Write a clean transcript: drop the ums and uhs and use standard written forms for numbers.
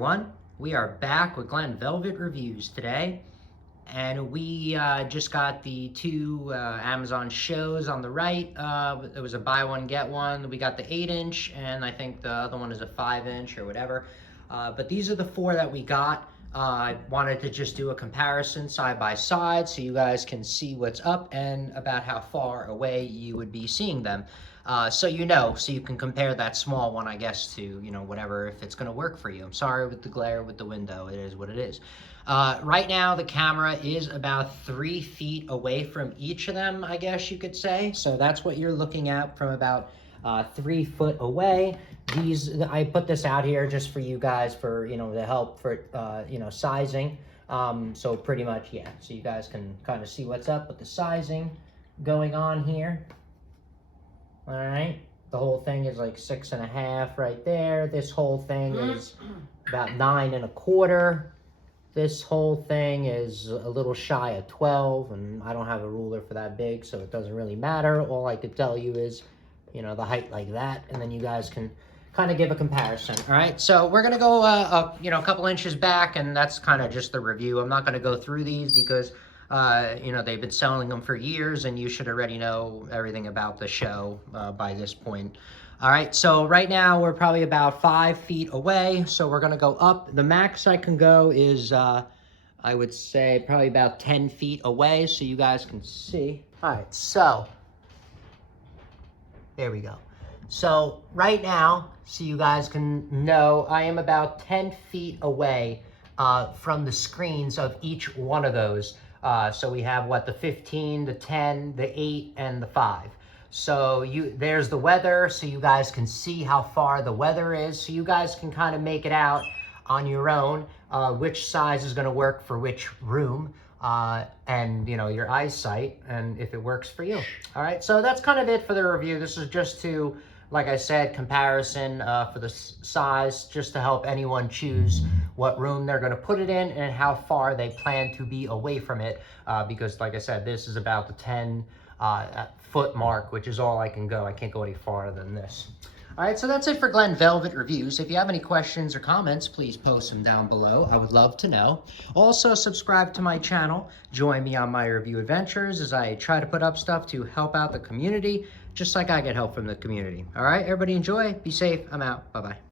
everyone. We are back with Glen Velvet reviews today, and we just got the two Amazon shows on the right. It was a buy one get one. We got the 8-inch, and I think the other one is a 5-inch or whatever. But these are the four that we got. I wanted to just do a comparison side by side so you guys can see what's up and about how far away you would be seeing them. So you can compare that small one, I guess, to, whatever, if it's going to work for you. I'm sorry with the glare with the window. It is what it is. Right now, the camera is about 3 feet away from each of them, I guess you could say. So that's what you're looking at from about 3 foot away. I put this out here just for you guys for, to help for, sizing. So pretty much, yeah. So you guys can kind of see what's up with the sizing going on here. All right, the whole thing is like 6.5 right there. This whole thing is about 9 1/4. This whole thing is a little shy of 12, and I don't have a ruler for that big, so it doesn't really matter. All I could tell you is, the height like that, and then you guys can kind of give a comparison. All right, so we're gonna go, a couple inches back, and that's kind of just the review. I'm not gonna go through these because they've been selling them for years, and you should already know everything about the show by this point. All right, so right now we're probably about 5 feet away, so we're gonna go up. The max I can go is, I would say, probably about 10 feet away, so you guys can see. All right, so there we go. So right now, so you guys can know, I am about 10 feet away from the screens of each one of those. So we have the 15, the 10, the 8, and the 5. So there's the weather, so you guys can see how far the weather is. So you guys can kind of make it out on your own, which size is gonna work for which room, and your eyesight, and if it works for you. All right, so that's kind of it for the review. This is just to, like I said, comparison for the size, just to help anyone choose what room they're going to put it in and how far they plan to be away from it. Because, like I said, this is about the 10 foot mark, which is all I can go. I can't go any farther than this. All right, so that's it for Glen Velvet Reviews. If you have any questions or comments, please post them down below. I would love to know. Also, subscribe to my channel. Join me on my review adventures as I try to put up stuff to help out the community, just like I get help from the community. All right, everybody enjoy. Be safe. I'm out. Bye-bye.